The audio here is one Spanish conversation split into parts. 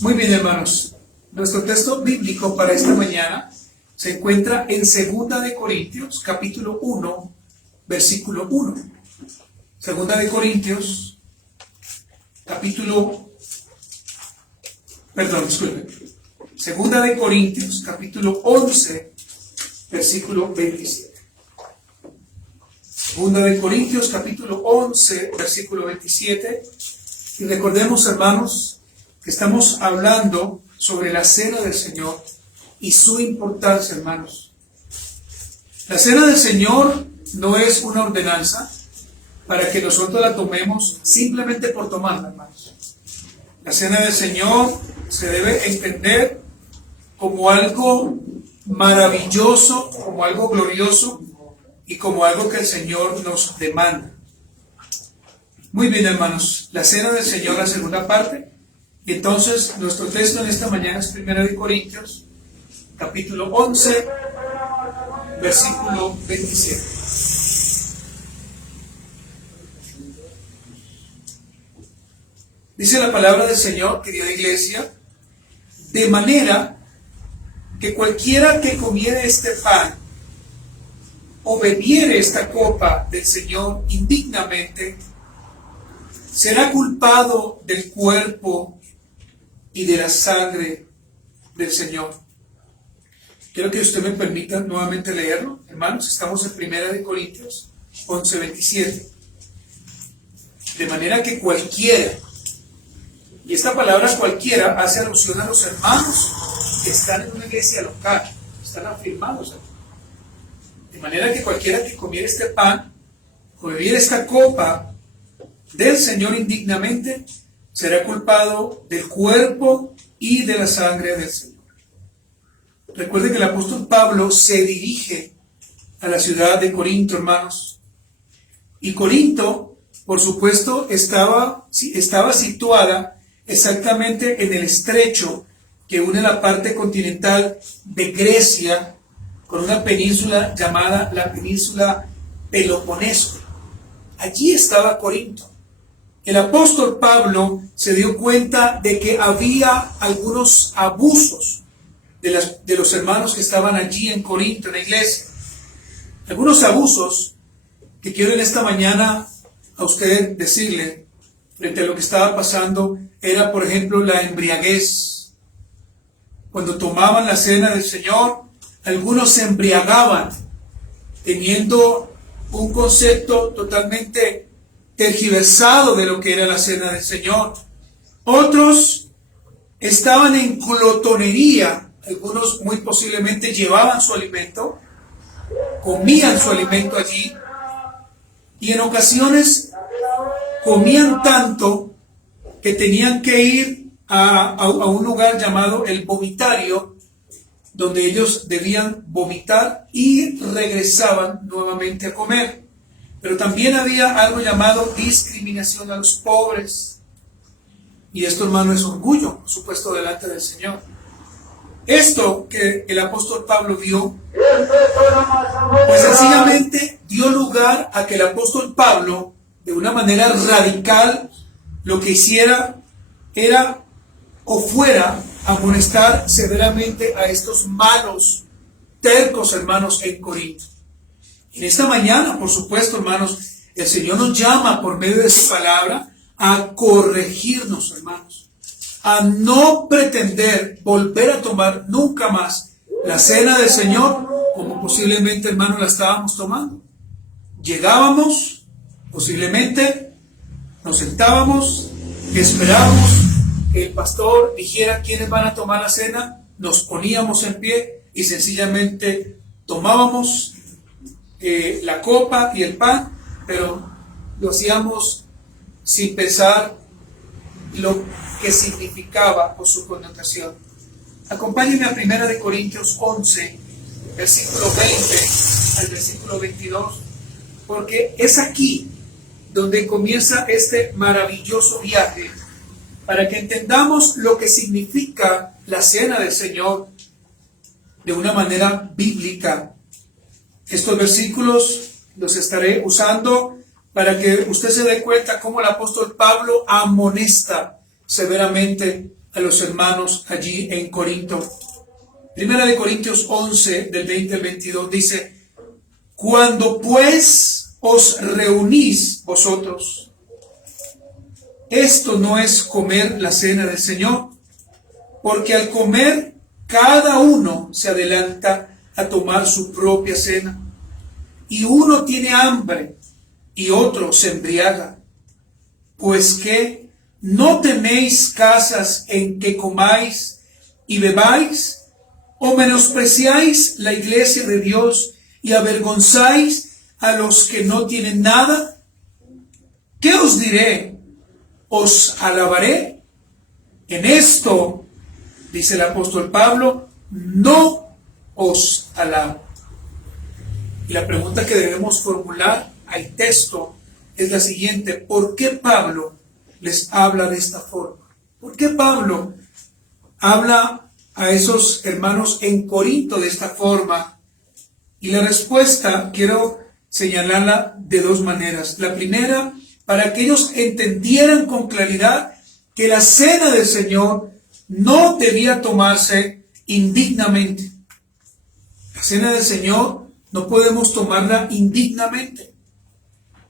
Muy bien, hermanos. Nuestro texto bíblico para esta mañana se encuentra en 2 de Corintios, capítulo 1, versículo 1. 2 de Corintios, Segunda de Corintios, capítulo 11, versículo 27. Segunda de Corintios, capítulo 11, versículo 27. Y recordemos, hermanos, que estamos hablando sobre la cena del Señor y su importancia, hermanos. La cena del Señor no es una ordenanza para que nosotros la tomemos simplemente por tomarla, hermanos. La cena del Señor se debe entender como algo maravilloso, como algo glorioso y como algo que el Señor nos demanda. Muy bien, hermanos, la cena del Señor, la segunda parte. Y entonces nuestro texto en esta mañana es 1 de Corintios, capítulo 11, versículo 27. Dice la palabra del Señor, querida iglesia, de manera que cualquiera que comiere este pan o bebiere esta copa del Señor indignamente, será culpado del cuerpo y de la sangre del Señor. Quiero que usted me permita nuevamente leerlo, hermanos. Estamos en 1 de Corintios 11, 27. De manera que cualquiera, y esta palabra cualquiera hace alusión a los hermanos que están en una iglesia local, están afirmados aquí. De manera que cualquiera que comiera este pan o bebiera esta copa del Señor indignamente, será culpado del cuerpo y de la sangre del Señor. Recuerden que el apóstol Pablo se dirige a la ciudad de Corinto, hermanos. Y Corinto, por supuesto, estaba situada exactamente en el estrecho que une la parte continental de Grecia con una península llamada la península Peloponeso. Allí estaba Corinto. El apóstol Pablo se dio cuenta de que había algunos abusos de los hermanos que estaban allí en Corinto, en la iglesia. Algunos abusos que quiero en esta mañana a usted decirle frente a lo que estaba pasando era, por ejemplo, la embriaguez. Cuando tomaban la cena del Señor, algunos se embriagaban teniendo un concepto totalmente tergiversado de lo que era la cena del Señor. Otros estaban en glotonería. Algunos muy posiblemente llevaban su alimento, comían su alimento allí, y en ocasiones comían tanto que tenían que ir a un lugar llamado el vomitario, donde ellos debían vomitar y regresaban nuevamente a comer. Pero también había algo llamado discriminación a los pobres. Y esto, hermano, es orgullo, por supuesto, delante del Señor. Esto que el apóstol Pablo vio, pues sencillamente dio lugar a que el apóstol Pablo, de una manera radical, lo que hiciera era o fuera amonestar severamente a estos malos, tercos hermanos en Corinto. En esta mañana, por supuesto, hermanos, el Señor nos llama por medio de su palabra a corregirnos, hermanos, a no pretender volver a tomar nunca más la cena del Señor como posiblemente, hermanos, la estábamos tomando. Llegábamos, posiblemente, nos sentábamos, esperábamos que el pastor dijera quiénes van a tomar la cena, nos poníamos en pie y sencillamente tomábamos la copa y el pan, pero lo hacíamos sin pensar lo que significaba o su connotación. Acompáñenme a 1 de Corintios 11, versículo 20 al versículo 22, porque es aquí donde comienza este maravilloso viaje para que entendamos lo que significa la cena del Señor de una manera bíblica. Estos versículos los estaré usando para que usted se dé cuenta cómo el apóstol Pablo amonesta severamente a los hermanos allí en Corinto. Primera de Corintios 11, del 20 al 22, dice: cuando pues os reunís vosotros, esto no es comer la cena del Señor, porque al comer cada uno se adelanta a tomar su propia cena, y uno tiene hambre y otro se embriaga. Pues que no tenéis casas en que comáis y bebáis, o menospreciáis la iglesia de Dios y avergonzáis a los que no tienen nada. ¿Qué os diré? ¿Os alabaré? En esto, dice el apóstol Pablo, no os alabo. Y la pregunta que debemos formular al texto es la siguiente: ¿por qué Pablo les habla de esta forma? ¿Por qué Pablo habla a esos hermanos en Corinto de esta forma? Y la respuesta quiero señalarla de dos maneras. La primera, para que ellos entendieran con claridad que la cena del Señor no debía tomarse indignamente. La cena del Señor no podemos tomarla indignamente.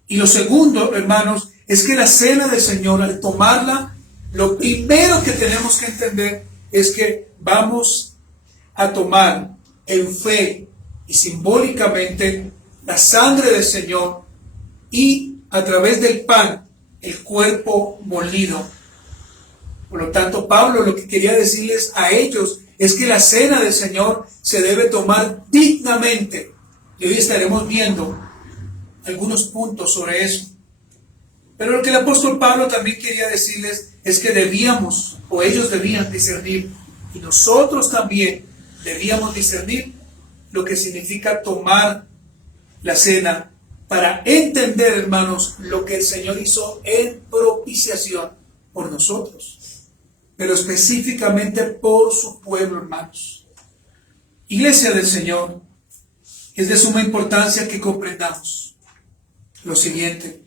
Y lo segundo, hermanos, es que la cena del Señor, al tomarla, lo primero que tenemos que entender es que vamos a tomar en fe y simbólicamente la sangre del Señor y a través del pan el cuerpo molido. Por lo tanto, Pablo lo que quería decirles a ellos es que la cena del Señor se debe tomar dignamente. Y hoy estaremos viendo algunos puntos sobre eso. Pero lo que el apóstol Pablo también quería decirles es que debíamos, o ellos debían discernir, y nosotros también debíamos discernir lo que significa tomar la cena para entender, hermanos, lo que el Señor hizo en propiciación por nosotros, pero específicamente por su pueblo, hermanos. Iglesia del Señor, es de suma importancia que comprendamos lo siguiente: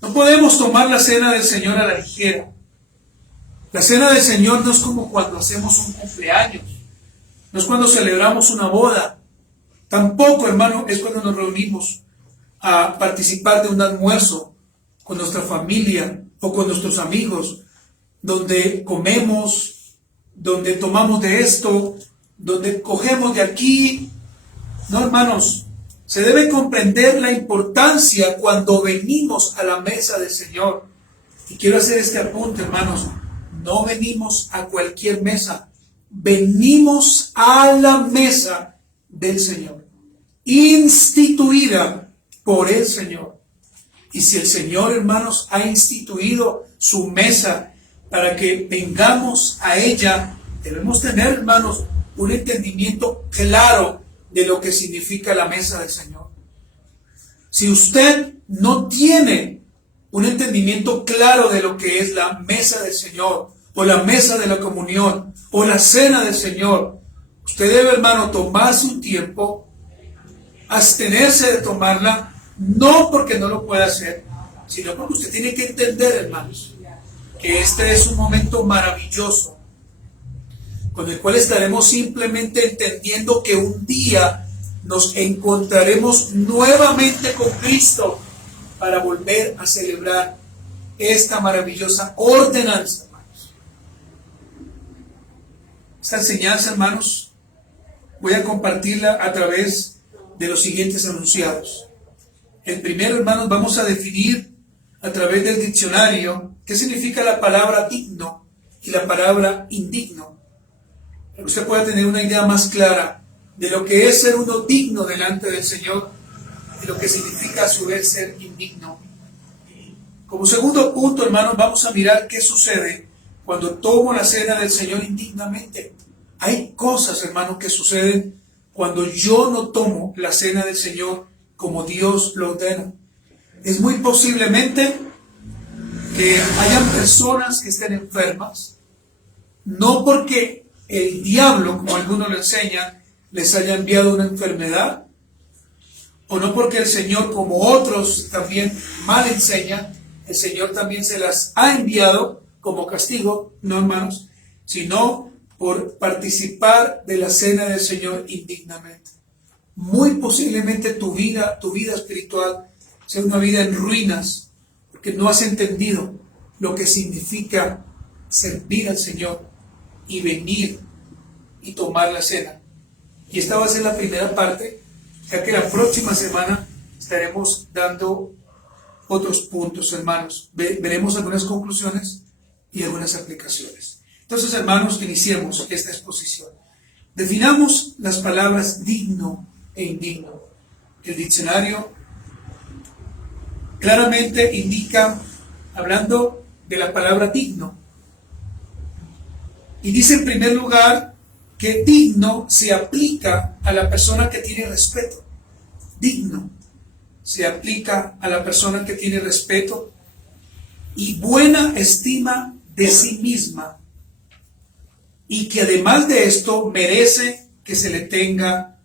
no podemos tomar la cena del Señor a la ligera. La cena del Señor no es como cuando hacemos un cumpleaños, no es cuando celebramos una boda, tampoco, hermano, es cuando nos reunimos a participar de un almuerzo con nuestra familia o con nuestros amigos, donde comemos, donde tomamos de esto, donde cogemos de aquí. No, hermanos, se debe comprender la importancia cuando venimos a la mesa del Señor. Y quiero hacer este apunte, hermanos: no venimos a cualquier mesa, venimos a la mesa del Señor, instituida por el Señor. Y si el Señor, hermanos, ha instituido su mesa para que vengamos a ella, debemos tener, hermanos, un entendimiento claro de lo que significa la mesa del Señor. Si usted no tiene un entendimiento claro de lo que es la mesa del Señor, o la mesa de la comunión, o la cena del Señor, usted debe, hermano, tomarse un tiempo, abstenerse de tomarla, no porque no lo pueda hacer, sino porque usted tiene que entender, hermanos, que este es un momento maravilloso, con el cual estaremos simplemente entendiendo que un día nos encontraremos nuevamente con Cristo para volver a celebrar esta maravillosa ordenanza, hermanos. Esta enseñanza, hermanos, voy a compartirla a través de los siguientes enunciados. El primero, hermanos, vamos a definir a través del diccionario qué significa la palabra digno y la palabra indigno. Para que usted pueda tener una idea más clara de lo que es ser uno digno delante del Señor y lo que significa a su vez ser indigno. Como segundo punto, hermanos, vamos a mirar qué sucede cuando tomo la cena del Señor indignamente. Hay cosas, hermanos, que suceden cuando yo no tomo la cena del Señor como Dios lo ordena. Es muy posiblemente que hayan personas que estén enfermas, no porque el diablo, como algunos lo enseñan, les haya enviado una enfermedad, o no porque el Señor, como otros también mal enseñan, el Señor también se las ha enviado como castigo, no, hermanos, sino por participar de la cena del Señor indignamente. Muy posiblemente tu vida espiritual sea una vida en ruinas, porque no has entendido lo que significa servir al Señor y venir y tomar la cena. Y esta va a ser la primera parte, ya que la próxima semana estaremos dando otros puntos, hermanos. Veremos algunas conclusiones y algunas aplicaciones. Entonces, hermanos, iniciemos esta exposición. Definamos las palabras digno e indigno. El diccionario claramente indica, hablando de la palabra digno, y dice en primer lugar que digno se aplica a la persona que tiene respeto. Digno se aplica a la persona que tiene respeto y buena estima de sí misma, y que además de esto merece que se le tenga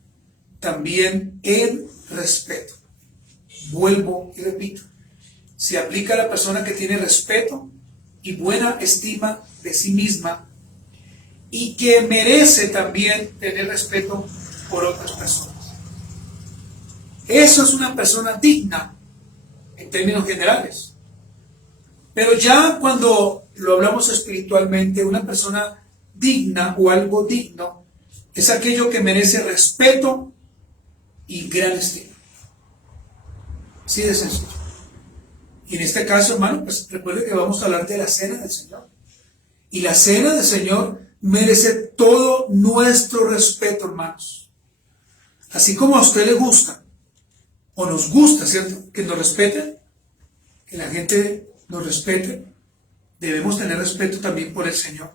también el respeto. Vuelvo y repito, se aplica a la persona que tiene respeto y buena estima de sí misma, y que merece también tener respeto por otras personas. Eso es una persona digna en términos generales. Pero ya cuando lo hablamos espiritualmente, una persona digna o algo digno es aquello que merece respeto y gran estima. Así de sencillo. Y en este caso, hermano, pues recuerde que vamos a hablar de la cena del Señor. Y la cena del Señor merece todo nuestro respeto, hermanos. Así como a usted le gusta, o nos gusta, ¿cierto?, que nos respeten, que la gente nos respete, debemos tener respeto también por el Señor.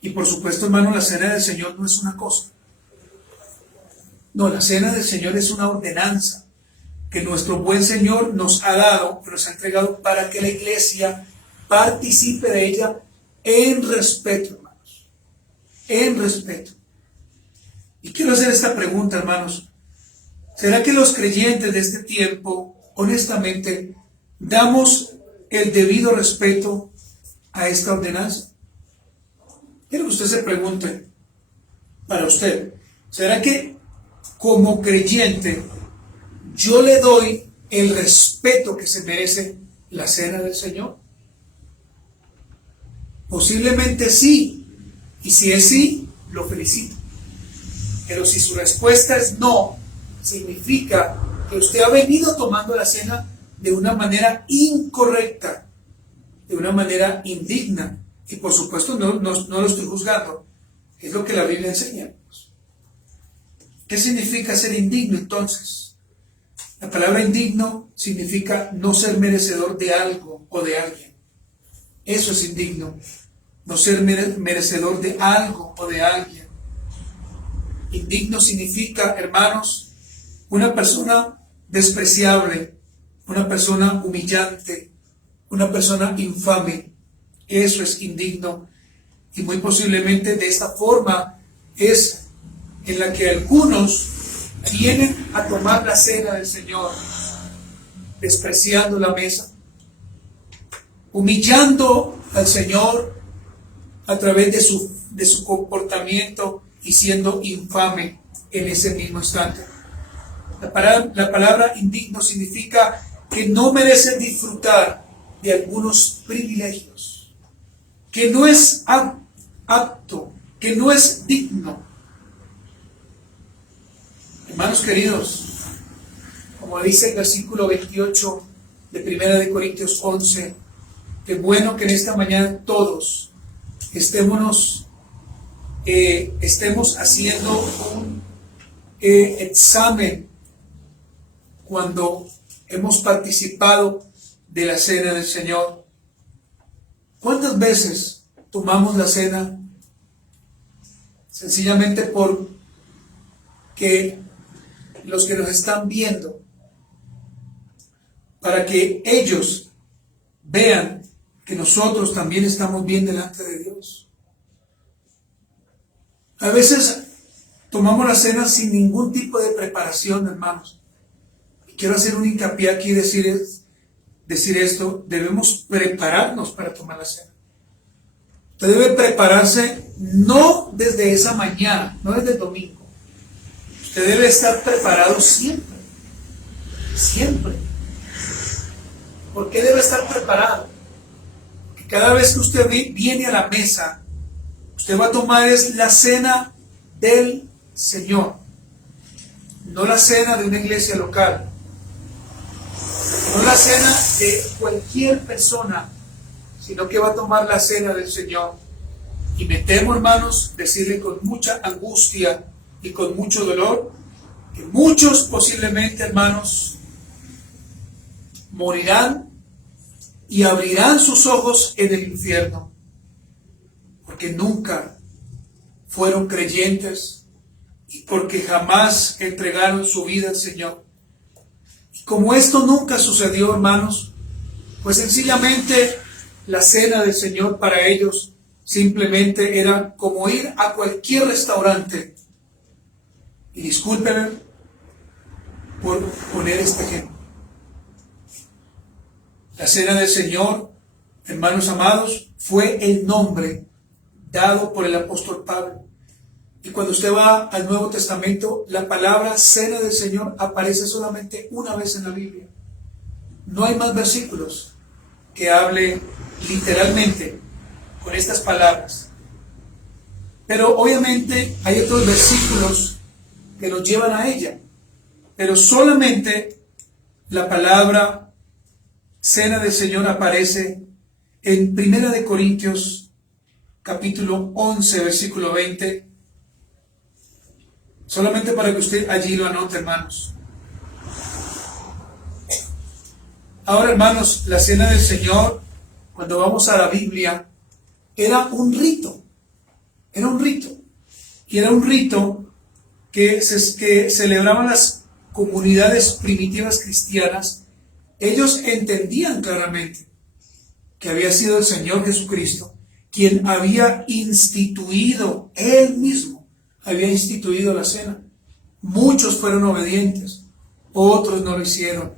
Y por supuesto, hermano, la cena del Señor no es una cosa. No, la cena del Señor es una ordenanza que nuestro buen Señor nos ha dado, nos ha entregado para que la iglesia participe de ella en respeto, hermanos. En respeto. Y quiero hacer esta pregunta, hermanos. ¿Será que los creyentes de este tiempo, honestamente, damos el debido respeto a esta ordenanza? Quiero que usted se pregunte para usted, ¿será que como creyente yo le doy el respeto que se merece la cena del Señor? Posiblemente sí, y si es sí, lo felicito. Pero si su respuesta es no, significa que usted ha venido tomando la cena de una manera incorrecta, de una manera indigna. Y por supuesto no lo estoy juzgando, es lo que la Biblia enseña. ¿Qué significa ser indigno entonces? La palabra indigno significa no ser merecedor de algo o de alguien. Eso es indigno, no ser merecedor de algo o de alguien. Indigno significa, hermanos, una persona despreciable, una persona humillante, una persona infame. Eso es indigno. Y muy posiblemente de esta forma es en la que algunos vienen a tomar la cena del Señor, despreciando la mesa, humillando al Señor a través de su comportamiento y siendo infame en ese mismo instante. La palabra indigno significa que no merece disfrutar de algunos privilegios, que no es apto, que no es digno. Hermanos queridos, como dice el versículo 28 de 1 de Corintios 11, qué bueno que en esta mañana todos estemos haciendo un examen cuando hemos participado de la cena del Señor. ¿Cuántas veces tomamos la cena sencillamente por que los que nos están viendo, para que ellos vean que nosotros también estamos bien delante de Dios? A veces tomamos la cena sin ningún tipo de preparación, hermanos. Y quiero hacer un hincapié aquí y decir esto: debemos prepararnos para tomar la cena. Usted debe prepararse no desde esa mañana, no desde el domingo. Usted debe estar preparado siempre. Siempre. ¿Por qué debe estar preparado? Porque cada vez que usted viene a la mesa, usted va a tomar es la cena del Señor, no la cena de una iglesia local, no la cena de cualquier persona, sino que va a tomar la cena del Señor. Y me temo, hermanos, decirle con mucha angustia y con mucho dolor, que muchos posiblemente, hermanos, morirán y abrirán sus ojos en el infierno, porque nunca fueron creyentes y porque jamás entregaron su vida al Señor. Y como esto nunca sucedió, hermanos, pues sencillamente la cena del Señor para ellos simplemente era como ir a cualquier restaurante. Y discúlpenme por poner este ejemplo. La cena del Señor, hermanos amados, fue el nombre dado por el apóstol Pablo. Y cuando usted va al Nuevo Testamento, la palabra cena del Señor aparece solamente una vez en la Biblia. No hay más versículos que hable literalmente con estas palabras. Pero obviamente hay otros versículos que nos llevan a ella. Pero solamente la palabra cena del Señor aparece en 1 Corintios capítulo 11, versículo 20. Solamente para que usted allí lo anote, hermanos. Ahora, hermanos, la cena del Señor, cuando vamos a la Biblia, era un rito. Era un rito. Y era un rito que celebraban las comunidades primitivas cristianas. Ellos entendían claramente que había sido el Señor Jesucristo quien había instituido, Él mismo había instituido la cena. Muchos fueron obedientes, otros no lo hicieron.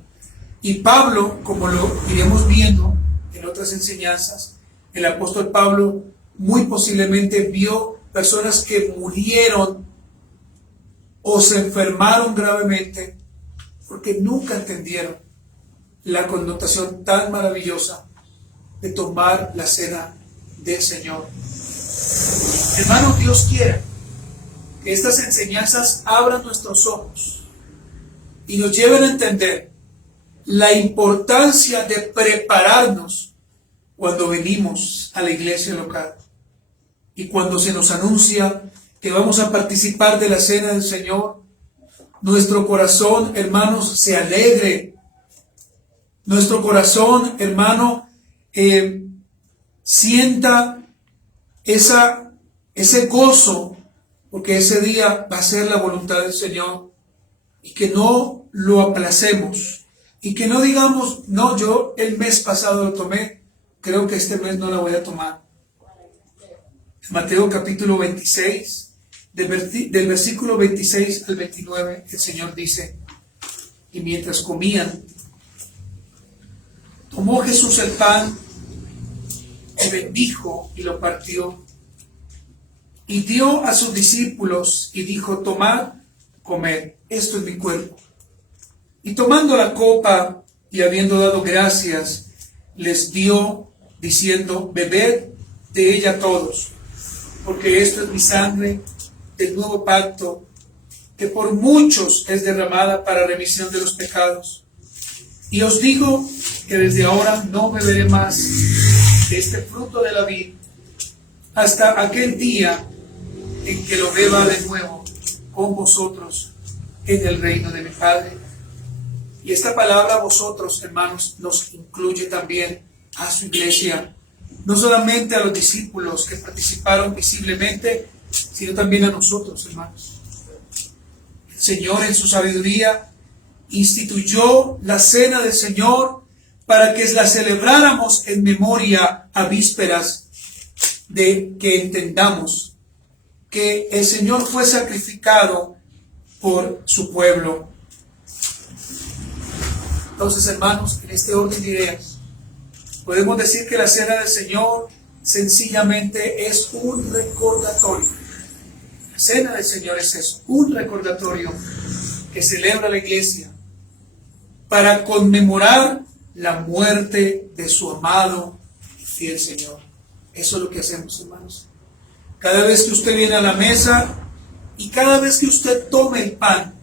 Y Pablo, como lo iremos viendo en otras enseñanzas, el apóstol Pablo muy posiblemente vio personas que murieron o se enfermaron gravemente porque nunca entendieron la connotación tan maravillosa de tomar la cena del Señor. Hermanos, Dios quiera que estas enseñanzas abran nuestros ojos y nos lleven a entender la importancia de prepararnos cuando venimos a la iglesia local y cuando se nos anuncia que vamos a participar de la cena del Señor. Nuestro corazón, hermanos, se alegre. Nuestro corazón, hermano, sienta ese gozo, porque ese día va a ser la voluntad del Señor, y que no lo aplacemos, y que no digamos, no, yo el mes pasado lo tomé, creo que este mes no la voy a tomar. En Mateo capítulo 26, del versículo 26 al 29, el Señor dice: y mientras comían, tomó Jesús el pan y bendijo y lo partió y dio a sus discípulos y dijo: tomad, comed, esto es mi cuerpo. Y tomando la copa y habiendo dado gracias, les dio diciendo: bebed de ella todos, porque esto es mi sangre del nuevo pacto, que por muchos es derramada para remisión de los pecados. Y os digo que desde ahora no beberé más de este fruto de la vid hasta aquel día en que lo beba de nuevo con vosotros en el reino de mi Padre. Y esta palabra vosotros, hermanos, nos incluye también a su iglesia, no solamente a los discípulos que participaron visiblemente, sino también a nosotros, hermanos. El Señor, en su sabiduría, instituyó la cena del Señor para que la celebráramos en memoria a vísperas de que entendamos que el Señor fue sacrificado por su pueblo. Entonces, hermanos, en este orden de ideas, podemos decir que la cena del Señor sencillamente es un recordatorio. La cena del Señor es eso, un recordatorio que celebra la iglesia para conmemorar la muerte de su amado y fiel Señor. Eso es lo que hacemos, hermanos. Cada vez que usted viene a la mesa y cada vez que usted tome el pan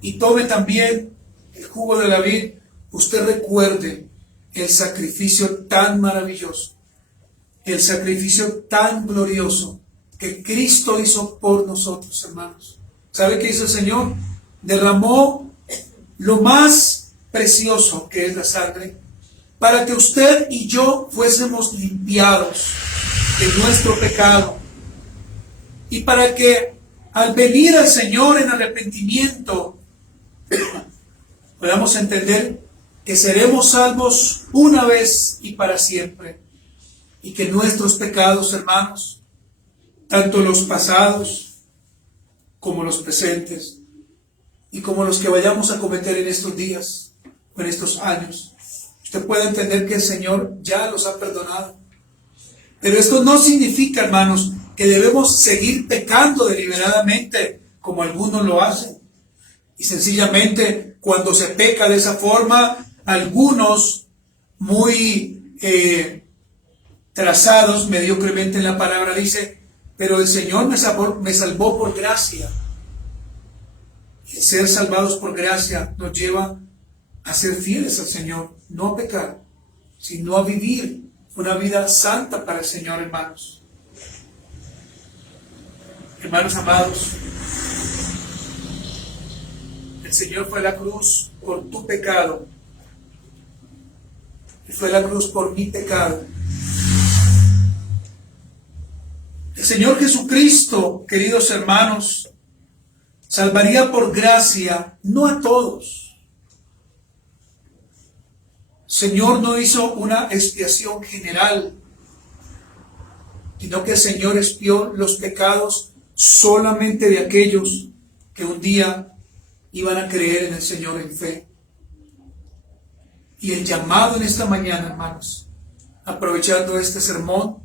y tome también el jugo de la vid, usted recuerde el sacrificio tan maravilloso, el sacrificio tan glorioso que Cristo hizo por nosotros, hermanos. ¿Sabe qué hizo el Señor? Derramó lo más precioso, que es la sangre, para que usted y yo fuésemos limpiados de nuestro pecado y para que al venir al Señor en arrepentimiento podamos entender que seremos salvos una vez y para siempre, y que nuestros pecados, hermanos, tanto los pasados como los presentes y como los que vayamos a cometer en estos días o en estos años, usted puede entender que el Señor ya los ha perdonado. Pero esto no significa, hermanos, que debemos seguir pecando deliberadamente como algunos lo hacen. Y sencillamente, cuando se peca de esa forma, algunos muy trazados mediocremente en la palabra dice: pero el Señor me salvó por gracia. Y el ser salvados por gracia nos lleva a ser fieles al Señor, no a pecar, sino a vivir una vida santa para el Señor, hermanos. Hermanos amados, el Señor fue a la cruz por tu pecado y fue a la cruz por mi pecado. El Señor Jesucristo, queridos hermanos, salvaría por gracia, no a todos. El Señor no hizo una expiación general, sino que el Señor expió los pecados solamente de aquellos que un día iban a creer en el Señor en fe. Y el llamado en esta mañana, hermanos, aprovechando este sermón,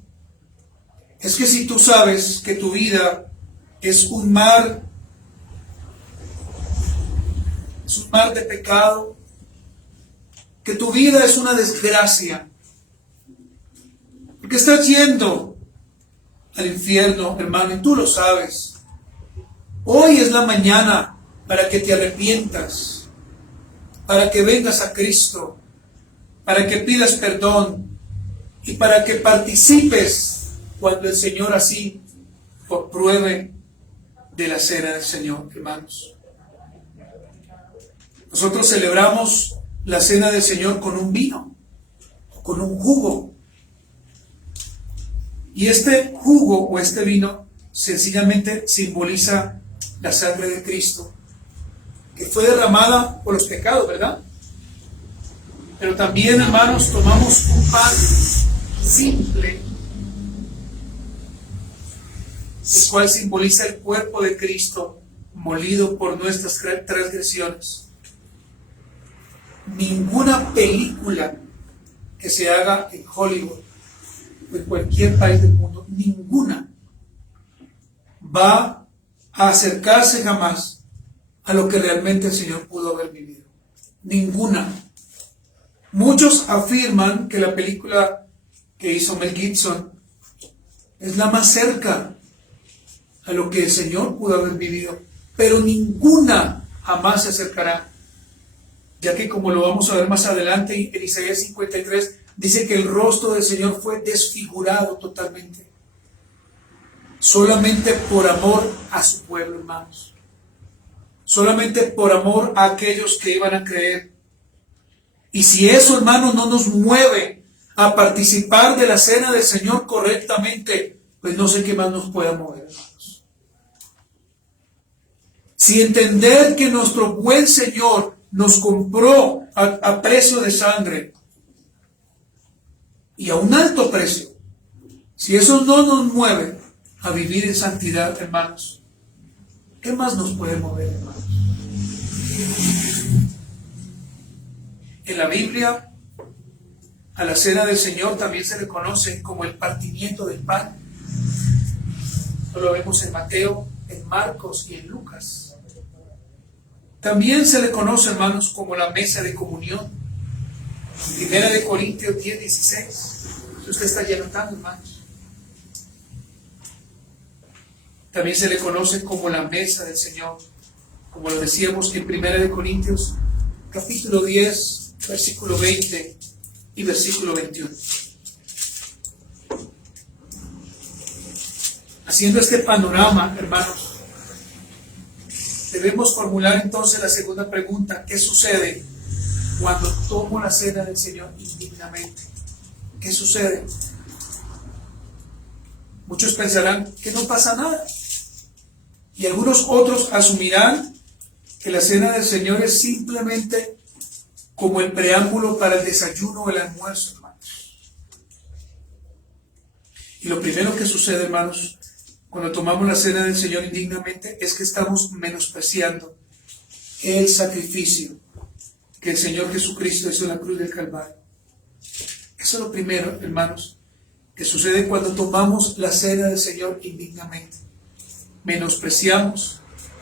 es que si tú sabes que tu vida es un mar de pecado, que tu vida es una desgracia, porque estás yendo al infierno, hermano, y tú lo sabes. Hoy es la mañana para que te arrepientas, para que vengas a Cristo, para que pidas perdón y para que participes cuando el Señor así pruebe de la cena del Señor, hermanos. Nosotros celebramos la cena del Señor con un vino, con un jugo. Y este jugo o este vino sencillamente simboliza la sangre de Cristo, que fue derramada por los pecados, ¿verdad? Pero también, hermanos, tomamos un pan simple, el cual simboliza el cuerpo de Cristo molido por nuestras transgresiones. Ninguna película que se haga en Hollywood o en cualquier país del mundo, ninguna va a acercarse jamás a lo que realmente el Señor pudo haber vivido. Ninguna. Muchos afirman que la película que hizo Mel Gibson es la más cerca a lo que el Señor pudo haber vivido, pero ninguna jamás se acercará, ya que, como lo vamos a ver más adelante en Isaías 53, dice que el rostro del Señor fue desfigurado totalmente, solamente por amor a su pueblo, hermanos, solamente por amor a aquellos que iban a creer. Y si eso, hermanos, no nos mueve a participar de la cena del Señor correctamente, pues no sé qué más nos pueda mover, hermanos. Si entender que nuestro buen Señor nos compró a precio de sangre y a un alto precio, si eso no nos mueve a vivir en santidad, hermanos, ¿qué más nos puede mover, hermanos? En la Biblia A la cena del Señor también se le conoce como el partimiento del pan. Esto lo vemos en Mateo, en Marcos y en Lucas. También se le conoce, hermanos, como la mesa de comunión. Primera de Corintios 10:16. Usted está ya anotando, hermanos. También se le conoce como la mesa del Señor, como lo decíamos en Primera de Corintios, capítulo 10, versículo 20 y versículo 21. Haciendo este panorama, hermanos, debemos formular entonces la segunda pregunta: ¿qué sucede cuando tomo la cena del Señor indignamente? ¿Qué sucede? Muchos pensarán que no pasa nada, y algunos otros asumirán que la cena del Señor es simplemente como el preámbulo para el desayuno o el almuerzo, hermanos. Y lo primero que sucede, hermanos, cuando tomamos la cena del Señor indignamente, es que estamos menospreciando el sacrificio que el Señor Jesucristo hizo en la cruz del Calvario. Eso es lo primero, hermanos, que sucede cuando tomamos la cena del Señor indignamente. Menospreciamos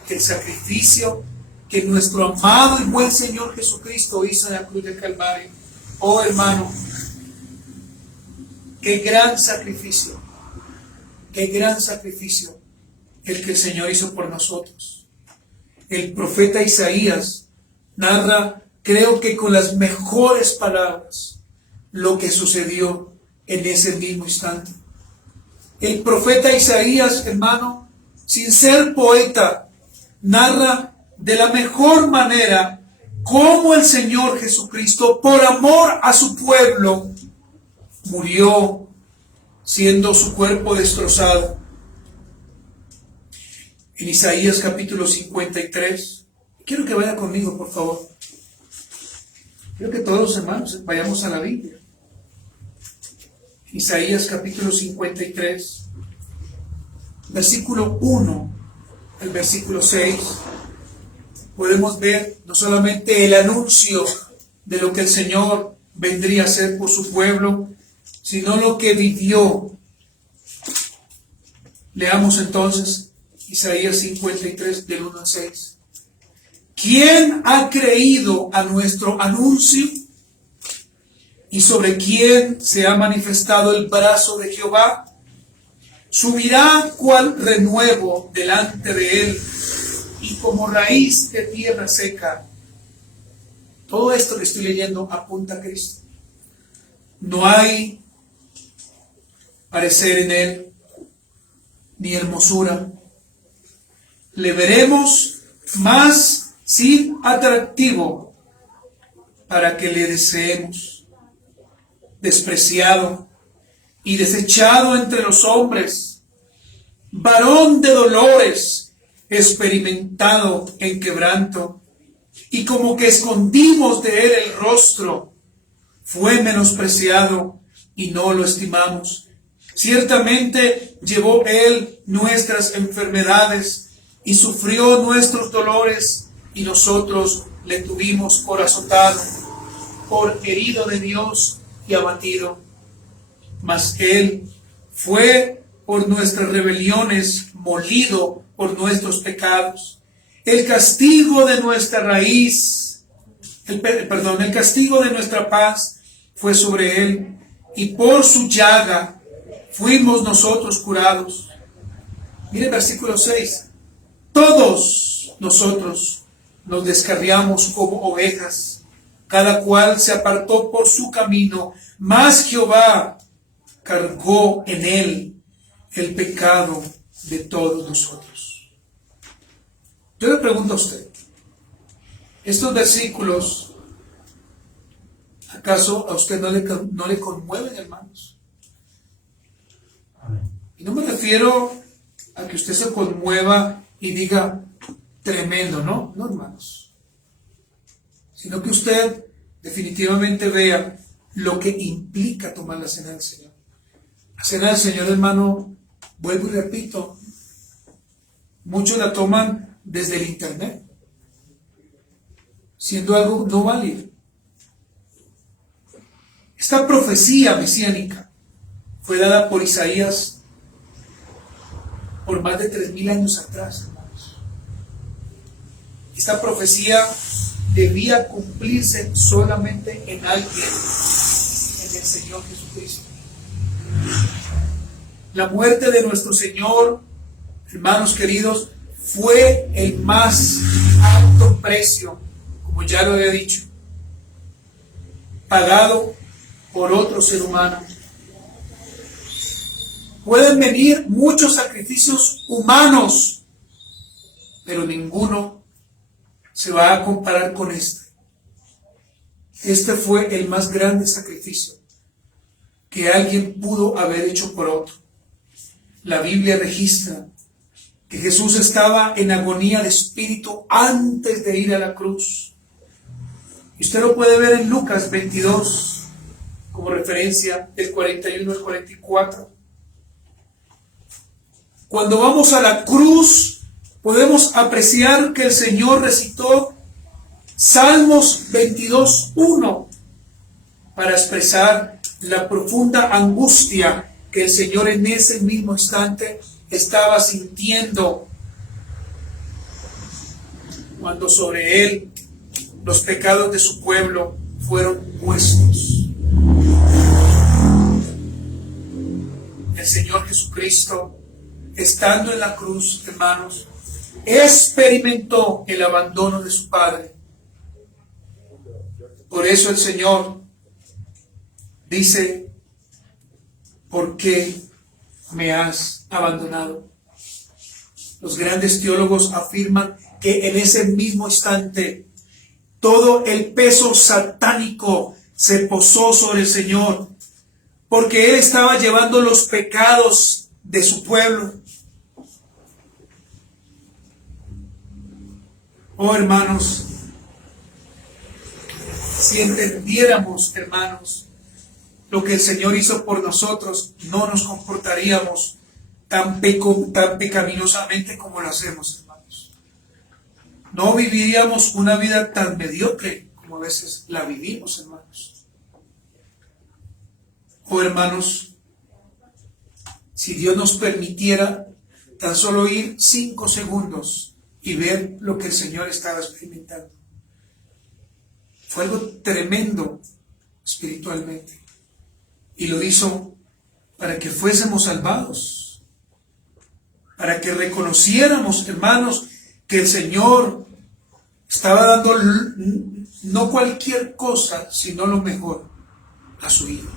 el sacrificio que nuestro amado y buen Señor Jesucristo hizo en la cruz del Calvario. Oh, hermano, qué gran sacrificio el que el Señor hizo por nosotros. El profeta Isaías narra, creo que con las mejores palabras, lo que sucedió en ese mismo instante. El profeta Isaías, hermano, sin ser poeta, narra de la mejor manera cómo el Señor Jesucristo, por amor a su pueblo, murió, siendo su cuerpo destrozado. En Isaías capítulo 53, quiero que vaya conmigo, por favor. Quiero que todos los hermanos vayamos a la Biblia. Isaías capítulo 53, versículo 1 al versículo 6, podemos ver no solamente el anuncio de lo que el Señor vendría a hacer por su pueblo, sino lo que vivió. Leamos entonces Isaías 53 del 1 al 6. ¿Quién ha creído a nuestro anuncio? ¿Y sobre quién se ha manifestado el brazo de Jehová? Subirá cual renuevo delante de él, y como raíz de tierra seca. Todo esto que estoy leyendo apunta a Cristo. No hay parecer en él, ni hermosura. Le veremos más sin atractivo para que le deseemos. Despreciado y desechado entre los hombres, varón de dolores, experimentado en quebranto, y como que escondimos de él el rostro, fue menospreciado y no lo estimamos. Ciertamente llevó él nuestras enfermedades y sufrió nuestros dolores, y nosotros le tuvimos por azotado, por herido de Dios y abatido. Mas él fue por nuestras rebeliones molido por nuestros pecados. El castigo de nuestra raíz, el castigo de nuestra paz fue sobre él, y por su llaga fuimos nosotros curados. Mire el versículo 6. Todos nosotros nos descarriamos como ovejas, cada cual se apartó por su camino, mas Jehová cargó en él el pecado de todos nosotros. Yo le pregunto a usted, estos versículos, ¿acaso a usted no le conmueven, hermanos? Y no me refiero a que usted se conmueva y diga, tremendo, no, hermanos. Sino que usted definitivamente vea lo que implica tomar la cena del Señor. La cena del Señor, hermano, vuelvo y repito, muchos la toman desde el internet, siendo algo no válido. Esta profecía mesiánica fue dada por Isaías por más de 3000 años atrás, hermanos. Esta profecía debía cumplirse solamente en alguien, en el Señor Jesucristo. La muerte de nuestro Señor, hermanos queridos, fue el más alto precio, como ya lo había dicho, pagado por otro ser humano. Pueden venir muchos sacrificios humanos, pero ninguno se va a comparar con este. Este fue el más grande sacrificio que alguien pudo haber hecho por otro. La Biblia registra que Jesús estaba en agonía de espíritu antes de ir a la cruz. Y usted lo puede ver en Lucas 22, como referencia, del 41 al 44. Cuando vamos a la cruz, podemos apreciar que el Señor recitó Salmos 22:1 para expresar la profunda angustia que el Señor en ese mismo instante estaba sintiendo cuando sobre él los pecados de su pueblo fueron puestos. El Señor Jesucristo, estando en la cruz, hermanos, experimentó el abandono de su Padre. Por eso el Señor dice: ¿por qué me has abandonado? Los grandes teólogos afirman que en ese mismo instante todo el peso satánico se posó sobre el Señor, porque Él estaba llevando los pecados de su pueblo. Oh, hermanos, si entendiéramos, hermanos, lo que el Señor hizo por nosotros, no nos comportaríamos tan pecaminosamente como lo hacemos, hermanos. No viviríamos una vida tan mediocre como a veces la vivimos, hermanos. Oh, hermanos, si Dios nos permitiera tan solo ir 5 segundos y ver lo que el Señor estaba experimentando. Fue algo tremendo espiritualmente. Y lo hizo para que fuésemos salvados, para que reconociéramos, hermanos, que el Señor estaba dando no cualquier cosa, sino lo mejor a su Hijo.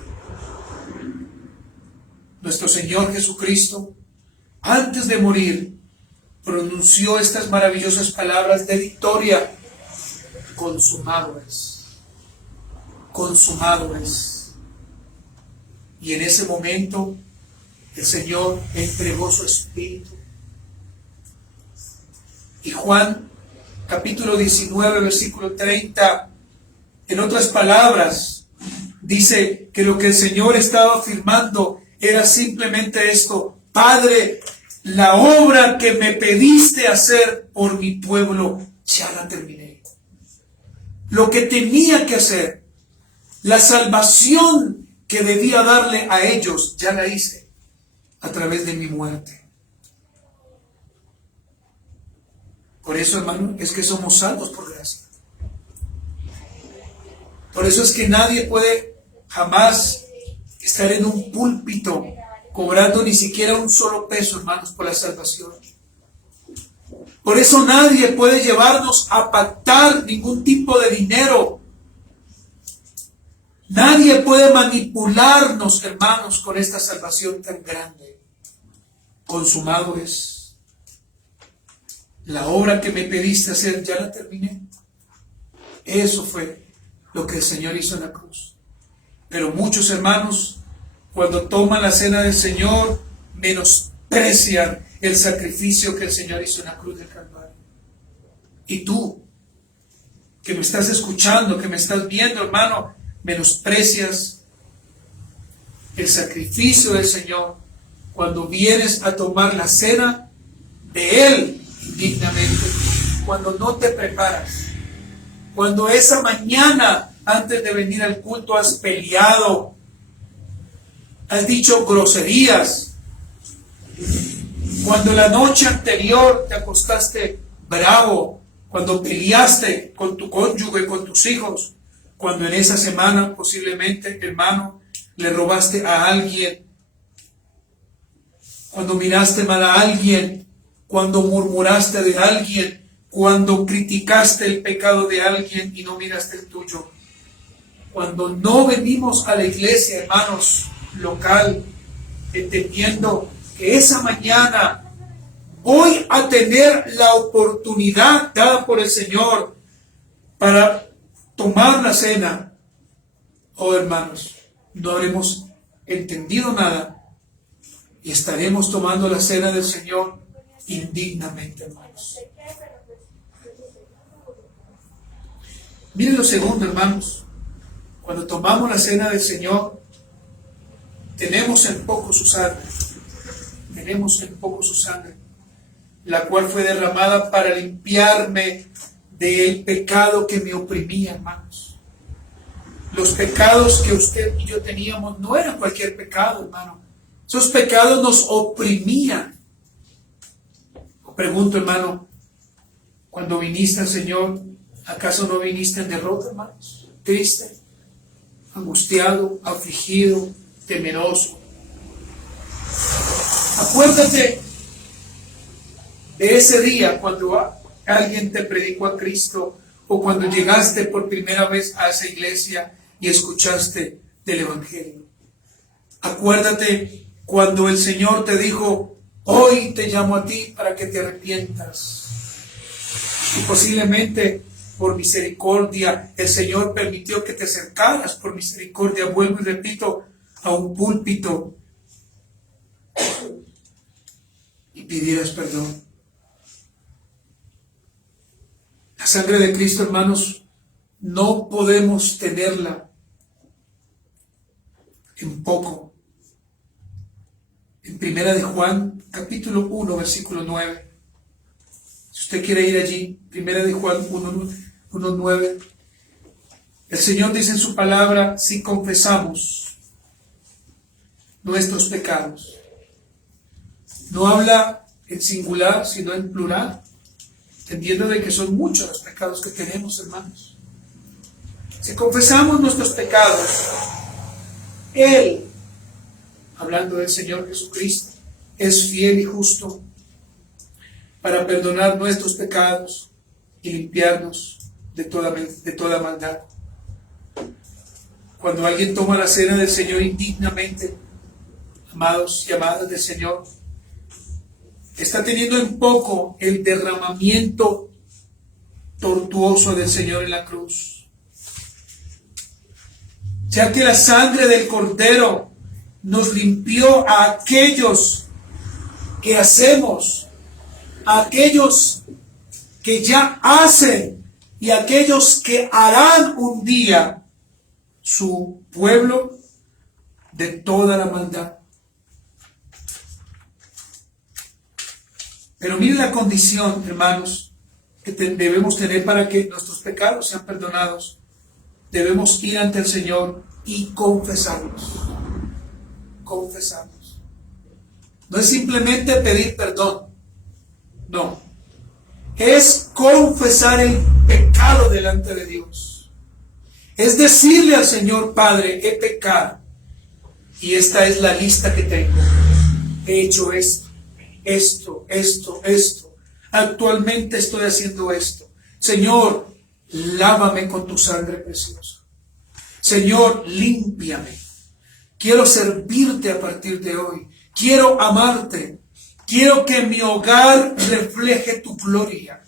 Nuestro Señor Jesucristo, antes de morir, pronunció estas maravillosas palabras de victoria: consumado es, consumado es. Y en ese momento el Señor entregó su espíritu. Y Juan capítulo 19 versículo 30, en otras palabras, dice que lo que el Señor estaba afirmando era simplemente esto: Padre, la obra que me pediste hacer por mi pueblo, ya la terminé. Lo que tenía que hacer, la salvación que debía darle a ellos, ya la hice a través de mi muerte. Por eso, hermano, es que somos salvos por gracia. Por eso es que nadie puede jamás estar en un púlpito cobrando ni siquiera un solo peso, hermanos, por la salvación. Por eso nadie puede llevarnos a pactar ningún tipo de dinero. Nadie puede manipularnos, hermanos, con esta salvación tan grande. Consumado es. La obra que me pediste hacer, ya la terminé. Eso fue lo que el Señor hizo en la cruz. Pero muchos hermanos, cuando toman la cena del Señor, menosprecian el sacrificio que el Señor hizo en la cruz del Calvario. Y tú, que me estás escuchando, que me estás viendo, hermano, menosprecias el sacrificio del Señor cuando vienes a tomar la cena de Él indignamente, cuando no te preparas, cuando esa mañana antes de venir al culto has peleado, has dicho groserías, cuando la noche anterior te acostaste bravo, cuando peleaste con tu cónyuge, con tus hijos, cuando en esa semana posiblemente, hermano, le robaste a alguien, cuando miraste mal a alguien, cuando murmuraste de alguien, cuando criticaste el pecado de alguien y no miraste el tuyo. Cuando no venimos a la iglesia, hermanos, local, entendiendo que esa mañana voy a tener la oportunidad dada por el Señor para tomar la cena, oh hermanos, no habremos entendido nada y estaremos tomando la cena del Señor indignamente, hermanos. Miren lo segundo, hermanos. Cuando tomamos la cena del Señor, tenemos en poco su sangre. Tenemos en poco su sangre, la cual fue derramada para limpiarme del pecado que me oprimía, hermanos. Los pecados que usted y yo teníamos no eran cualquier pecado, hermano. Esos pecados nos oprimían. Pregunto, hermano, cuando viniste al Señor, ¿acaso no viniste en derrota, hermanos? Triste, angustiado, afligido, temeroso. Acuérdate de ese día cuando alguien te predicó a Cristo o cuando llegaste por primera vez a esa iglesia y escuchaste del Evangelio. Acuérdate cuando el Señor te dijo, hoy te llamo a ti para que te arrepientas. Y posiblemente por misericordia el Señor permitió que te acercaras, por misericordia, vuelvo y repito, a un púlpito y pidieras perdón. La sangre de Cristo, hermanos, no podemos tenerla en poco. En Primera de Juan, capítulo 1, versículo 9. Si usted quiere ir allí, Primera de Juan 1, 9. El Señor dice en su palabra, si confesamos nuestros pecados. No habla en singular, sino en plural, entendiendo de que son muchos los pecados que tenemos, hermanos. Si confesamos nuestros pecados, Él, hablando del Señor Jesucristo, es fiel y justo para perdonar nuestros pecados y limpiarnos de toda maldad. Cuando alguien toma la cena del Señor indignamente, amados y amadas del Señor, está teniendo en poco el derramamiento tortuoso del Señor en la cruz. Ya que la sangre del Cordero nos limpió a aquellos que hacemos, a aquellos que ya hacen y a aquellos que harán un día su pueblo de toda la maldad. Pero miren la condición, hermanos, que debemos tener para que nuestros pecados sean perdonados. Debemos ir ante el Señor y confesarlos. Confesarlos. No es simplemente pedir perdón. No. Es confesar el pecado delante de Dios. Es decirle al Señor, Padre, he pecado. Y esta es la lista que tengo. He hecho esto. Actualmente estoy haciendo esto. Señor, lávame con tu sangre preciosa. Señor, límpiame. Quiero servirte a partir de hoy. Quiero amarte. Quiero que mi hogar refleje tu gloria.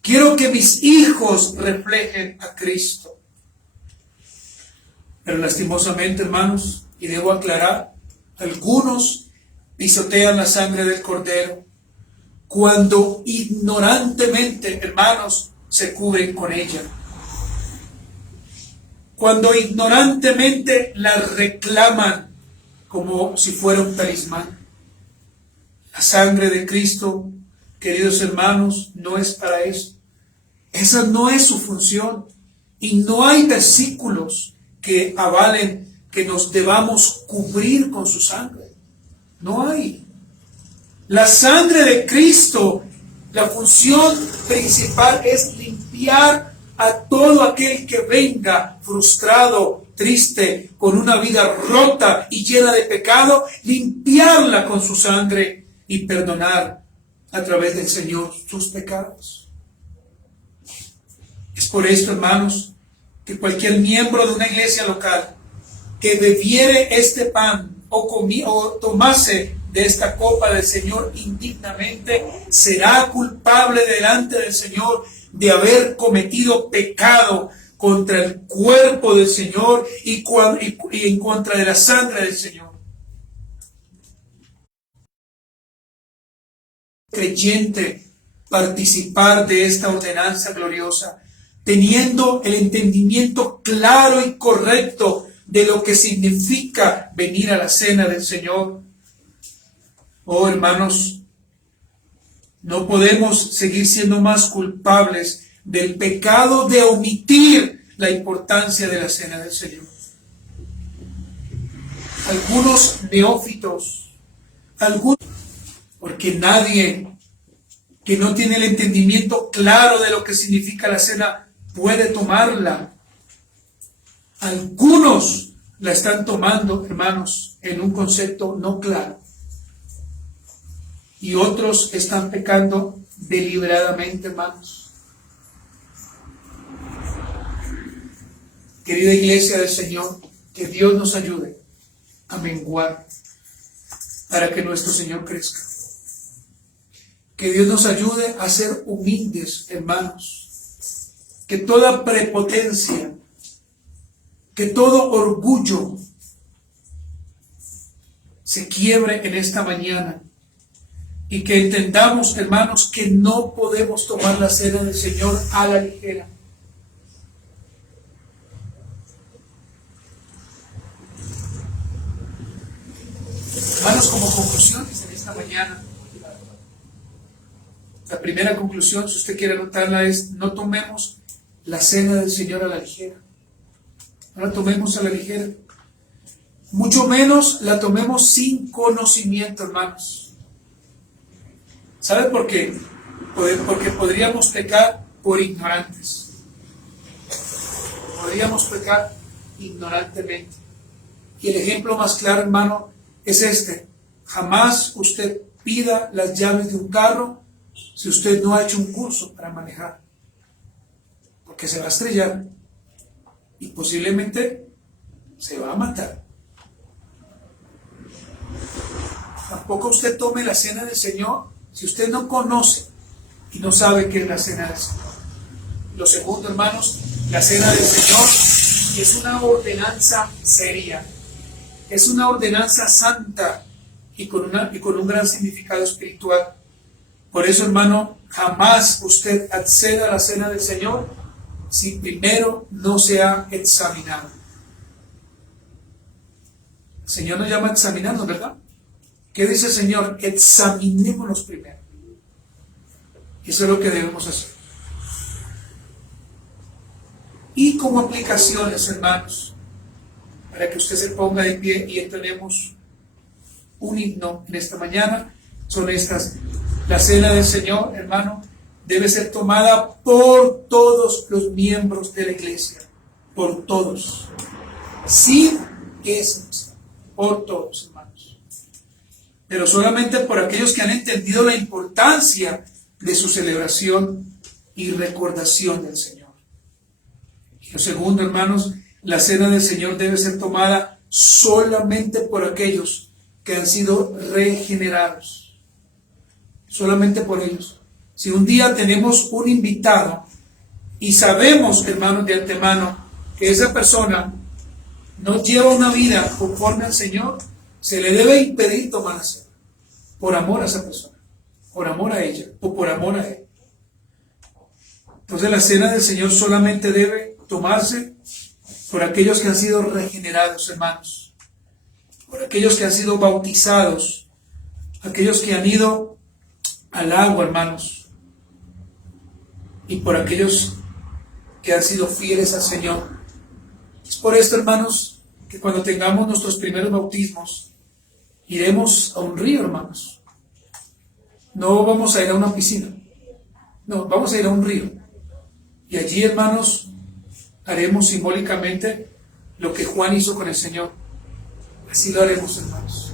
Quiero que mis hijos reflejen a Cristo. Pero lastimosamente, hermanos, y debo aclarar, algunos pisotean la sangre del Cordero cuando ignorantemente, hermanos, se cubren con ella. Cuando ignorantemente la reclaman como si fuera un talismán. La sangre de Cristo, queridos hermanos, no es para eso. Esa no es su función. Y no hay versículos que avalen que nos debamos cubrir con su sangre. No hay. La sangre de Cristo, la función principal es limpiar a todo aquel que venga frustrado, triste, con una vida rota y llena de pecado, limpiarla con su sangre y perdonar a través del Señor sus pecados. Es por esto, hermanos, que cualquier miembro de una iglesia local que bebiere este pan o tomase de esta copa del Señor indignamente, será culpable delante del Señor de haber cometido pecado contra el cuerpo del Señor y en contra de la sangre del Señor. Creyente participar de esta ordenanza gloriosa, teniendo el entendimiento claro y correcto de lo que significa venir a la cena del Señor. Oh, hermanos, no podemos seguir siendo más culpables del pecado de omitir la importancia de la cena del Señor. Algunos neófitos, porque nadie que no tiene el entendimiento claro de lo que significa la cena puede tomarla. Algunos la están tomando, hermanos, en un concepto no claro. Y otros están pecando deliberadamente, hermanos. Querida iglesia del Señor, que Dios nos ayude a menguar para que nuestro Señor crezca. Que Dios nos ayude a ser humildes, hermanos. Que toda prepotencia, que todo orgullo se quiebre en esta mañana. Y que entendamos, hermanos, que no podemos tomar la cena del Señor a la ligera. Hermanos, como conclusiones en esta mañana, la primera conclusión, si usted quiere anotarla, es: no tomemos la cena del Señor a la ligera. No la tomemos a la ligera. Mucho menos la tomemos sin conocimiento, hermanos. ¿Sabe por qué? Porque podríamos pecar por ignorantes. Podríamos pecar ignorantemente. Y el ejemplo más claro, hermano, es este. Jamás usted pida las llaves de un carro si usted no ha hecho un curso para manejar. Porque se va a estrellar y posiblemente se va a matar. Tampoco usted tome la cena del Señor si usted no conoce y no sabe qué es la cena del Señor. Lo segundo, hermanos, la cena del Señor es una ordenanza seria, es una ordenanza santa y con un gran significado espiritual. Por eso, hermano, jamás usted acceda a la cena del Señor si primero no se ha examinado. El Señor nos llama a examinarnos, ¿verdad? ¿Qué dice el Señor? Examinémonos primero. Eso es lo que debemos hacer. Y como aplicaciones, hermanos, para que usted se ponga de pie y entonemos un himno en esta mañana, son estas. La cena del Señor, hermano, debe ser tomada por todos los miembros de la iglesia. Por todos. Sin excepción. Por todos, hermanos. Pero solamente por aquellos que han entendido la importancia de su celebración y recordación del Señor. Y lo segundo, hermanos, la cena del Señor debe ser tomada solamente por aquellos que han sido regenerados. Solamente por ellos. Si un día tenemos un invitado y sabemos, hermanos, de antemano que esa persona no lleva una vida conforme al Señor, se le debe impedir tomar la cena. Por amor a esa persona, por amor a ella o por amor a él. Entonces la cena del Señor solamente debe tomarse por aquellos que han sido regenerados, hermanos, por aquellos que han sido bautizados, aquellos que han ido al agua, hermanos, y por aquellos que han sido fieles al Señor. Es por esto, hermanos, que cuando tengamos nuestros primeros bautismos, iremos a un río, hermanos. No vamos a ir a una piscina. No, vamos a ir a un río. Y allí, hermanos, haremos simbólicamente lo que Juan hizo con el Señor. Así lo haremos, hermanos.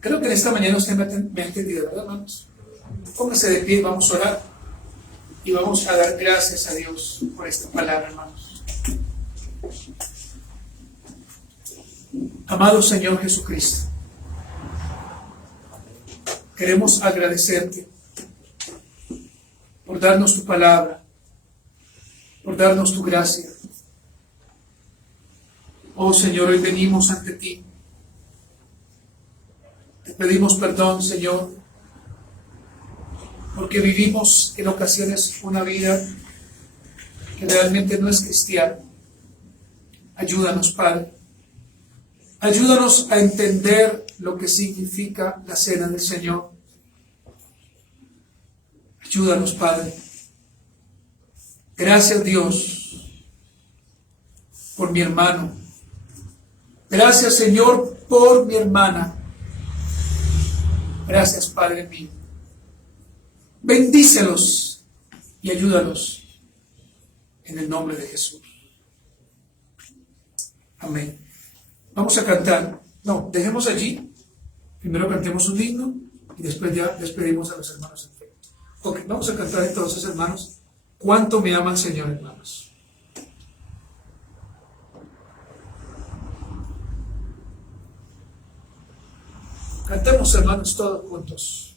Creo que en esta mañana usted me ha entendido, ¿verdad, hermanos? Póngase de pie, vamos a orar. Y vamos a dar gracias a Dios por esta palabra, hermanos. Amado Señor Jesucristo, queremos agradecerte por darnos tu palabra, por darnos tu gracia. Oh Señor, hoy venimos ante ti. Te pedimos perdón, Señor, porque vivimos en ocasiones una vida que realmente no es cristiana. Ayúdanos, Padre. Ayúdanos a entender lo que significa la cena del Señor. Ayúdanos, Padre. Gracias, Dios, por mi hermano. Gracias, Señor, por mi hermana. Gracias, Padre mío. Bendícelos y ayúdalos en el nombre de Jesús. Amén. Vamos a cantar. No, dejemos allí. Primero cantemos un himno y después ya despedimos a los hermanos en fe. Ok, vamos a cantar entonces, hermanos. ¿Cuánto me ama el Señor, hermanos? Cantemos, hermanos, todos juntos.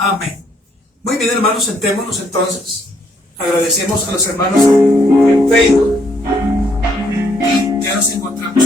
Amén. Muy bien, hermanos, sentémonos entonces. Agradecemos a los hermanos en Facebook y ya nos encontramos.